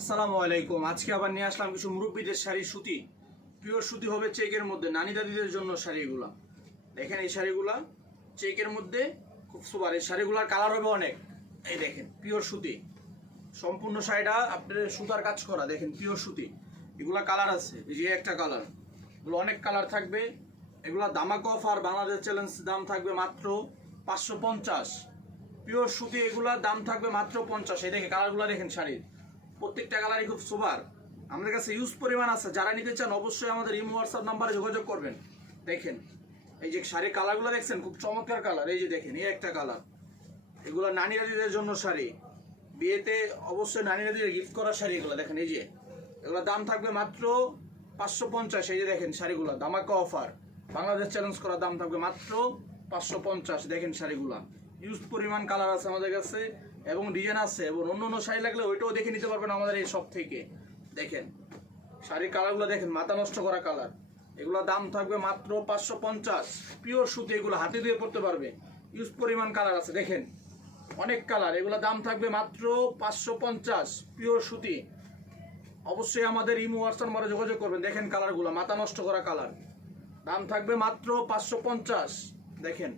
আসসালামু আলাইকুম। আজকে আবার নিয়ে আসলাম কিছু মুরব্বীদের শাড়ি, সুতি, পিওর সুতি হবে চেকের মধ্যে, নানি দাদিদের জন্য শাড়িগুলা। দেখেন এই শাড়িগুলা চেকের মধ্যে খুব সুপার। এই শাড়িগুলার কালার হবে অনেক। এই দেখেন পিওর সুতি, সম্পূর্ণ শাড়িটা আপনার সুতার কাজ করা। দেখেন পিওর সুতি, এগুলা কালার আছে। এই যে একটা কালার, এগুলো অনেক কালার থাকবে। এগুলা দামাক অফার, বাংলাদেশ চ্যালেঞ্জ, দাম থাকবে মাত্র 550। পিওর সুতি এগুলার দাম থাকবে মাত্র 50। এই দেখে কালারগুলো দেখেন, শাড়ির প্রত্যেকটা কালারই খুব সুপার। আমাদের কাছে ইউজ পরিমাণ আছে, যারা নিতে চান অবশ্যই আমাদের ইমো হোয়াটসঅ্যাপ নাম্বারে যোগাযোগ করবেন। দেখেন এই যে শাড়ির কালারগুলো দেখছেন, খুব চমৎকার কালার। এই যে দেখেন এই একটা কালার, এগুলো নানি দাদিদের জন্য শাড়ি, বিয়েতে অবশ্যই নানি দাদিদের গিফট করার শাড়ি এগুলো। দেখেন এই যে এগুলো দাম থাকবে মাত্র 550। এই যে দেখেন শাড়িগুলো দামাকা অফার, বাংলাদেশ চ্যালেঞ্জ করা, দাম থাকবে মাত্র 550। দেখেন শাড়িগুলো ইউজ পরিমাণ কালার আছে আমাদের কাছে এবং ডিজাইন আছে, এবং অন্য অন্য শাড়ি লাগলে ওইটাও দেখে নিতে পারবেন আমাদের এই শপ থেকে। দেখেন শাড়ির কালারগুলো দেখেন, মাথা নষ্ট করা কালার। এগুলো দাম থাকবে মাত্র 550। পিওর সুতি, এগুলো হাতে দিয়ে পড়তে পারবে, ইউজ পরিমাণ কালার আছে। দেখেন অনেক কালার, এগুলো দাম থাকবে মাত্র 550। পিওর সুতি, অবশ্যই আমাদের ইমো হোয়াটসঅ্যাপ নাম্বারে যোগাযোগ করবেন। দেখেন কালারগুলো মাথা নষ্ট করা কালার, দাম থাকবে মাত্র 550। দেখেন